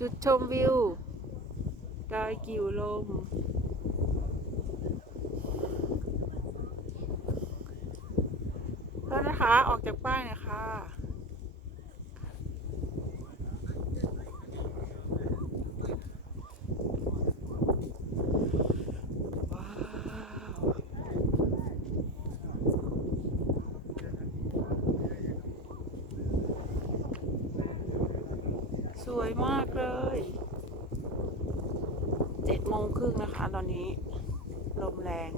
จุดชมวิว ดอยกิวลมก็นะคะ ออกจากป้ายนะคะ สวยมากเลย เจ็ดโมงครึ่งนะคะ ตอนนี้ ลมแรง